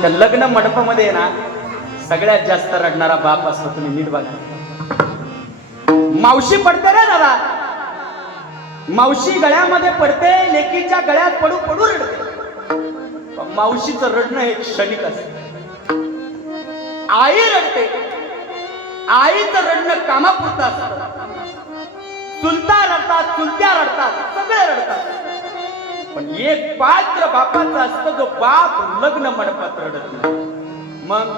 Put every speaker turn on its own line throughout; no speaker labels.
त्या लग्न मंडपामध्ये ना सगळ्यात जास्त रडणारा बाप असतो तुम्ही नीट बघा. मावशी पडते रे दादा. मावशी गळ्यामध्ये पडते लेकीच्या गळ्यात पडू पडू रडते. मावशीचं रडणं हे क्षणिक असत. आई रडते. आईचं रडणं कामापुरतं असतं. चुलता रडतात चुलत्या रडतात सगळे रडतात. पण एक पात्र बापाचं असतं जो बाप लग्न मंडपात रडत नाही. मग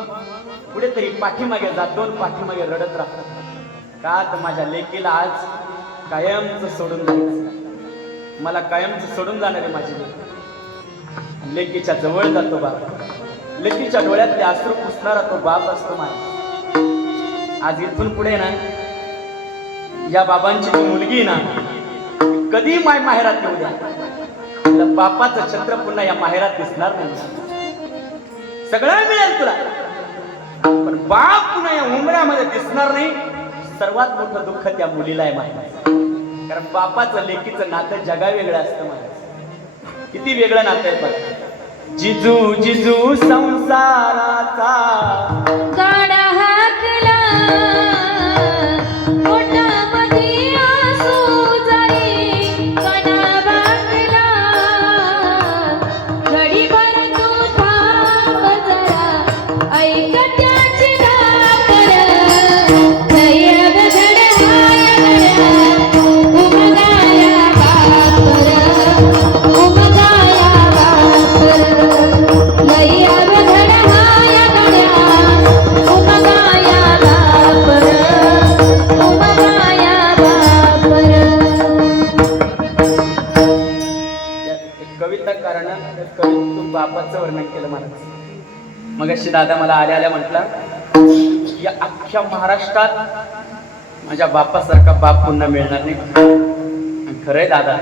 कुठेतरी पाठीमागे जात दोन पाठीमागे रडत राहतात. का तर माझ्या लेकीला आज कायमच सोडून जायचं. मला कायमच सोडून जाणार आहे माझी लेक. लेकीच्या जवळ जातो बाप. लेकीच्या डोळ्यातले अश्रू पुसणारा तो बाप असतो माझा. आज इथून पुढे ना या बाबांची मुलगी ना कधी माय माहेरात येऊ द्या. तिला बापाचं छत्र पुन्हा या माहेरात दिसणार नाही. सगळं मिळेल तुला. पण बाप पुन्हा या उमऱ्यामध्ये दिसणार नाही. सर्वात मोठं दुःख त्या मुलीला आहे माहिती कारण बापाचं लेकीचं नातं जगा वेगळं असतं मला किती वेगळं नातं आहे पण जिजू जिजू संसाराचा. कविता बापाचं वर्णन केलं मला. मग अशी दादा मला आल्या आल्या म्हटला या अख्ख्या महाराष्ट्रात माझ्या बापासारखा बाप पुन्हा मिळणार नाही. खरंय दादा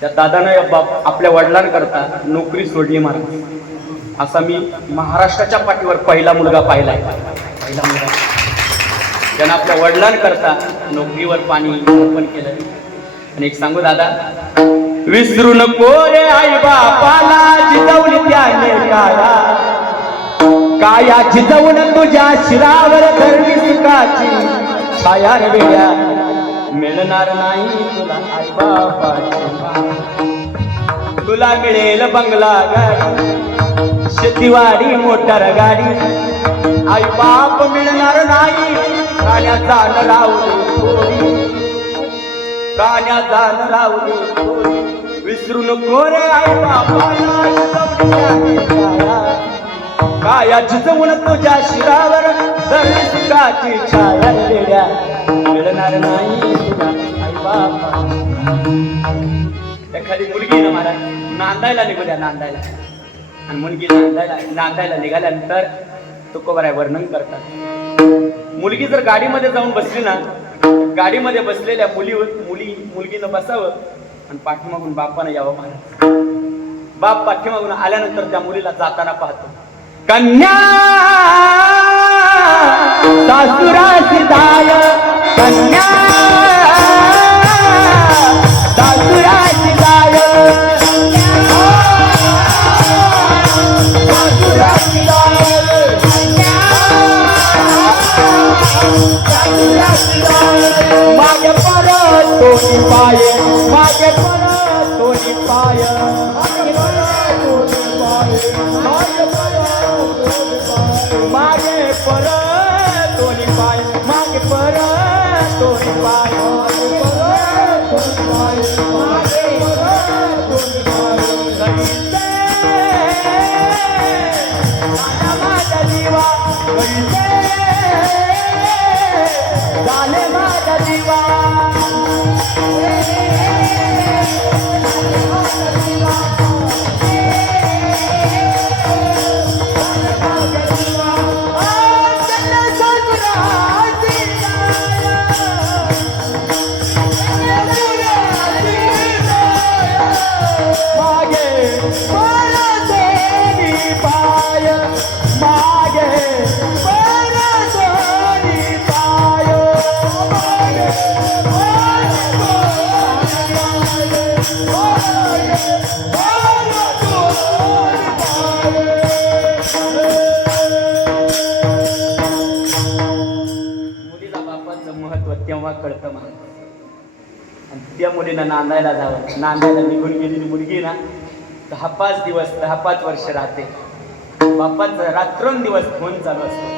त्या दादानं या बाप आपल्या वडिलांकरता नोकरी सोडली मला. असा मी महाराष्ट्राच्या पाठीवर पहिला मुलगा पाहिला पहिला मुलगा. त्यानं आपल्या वडिलांकरता नोकरीवर पाणी अर्पण केलं. आणि एक सांगू दादा विसरू नको रे आई बापाला जिजवली त्याने काया काया जिजवून तुझ्या शिरावर धरली सुखाची. छाया रे वेड्या मिळणार नाही तुला आई बापाची तुला मिळेल बंगला गाडी शेतीवाडी मोटार गाडी. आई बाप मिळणार नाही काण्याचा न राहू थोडी काण्याचा न राहू विसरू नको रे आई बाबा जिजवली काया. जिजवून तुझ्या शिरावर सुखाची छाया मिळणार नाही आई एखादी मुलगी ना मला नांदायला निघू द्या नांदायला. आणि मुलगी नांदायला नांदायला निघाल्यानंतर तुकोबराय आहे वर्णन करतात. मुलगी जर गाडीमध्ये जाऊन बसली ना गाडीमध्ये बसलेल्या मुलीवर मुली मुलगीनं बसावं आणि पाठीमागून बाप्पानं यावं महाराज बाप पाठीमागून आल्यानंतर त्या मुलीला जाताना पाहतो. कन्या! सासुरा कन्या! परत तोनी पाय मागे परत तोनी पाय मागे परत तोनी पाय मागे परत पाय मागे परत पाय झाले माझा दिवा. झाले माझा कळतं मला आणि त्या मुलीनं नांदायला जावं. नांदायला निघून गेलेली मुलगी ना दहा पाच दिवस दहा पाच वर्ष राहते. बापाचा रात्रंदिवस फोन चालू असतो.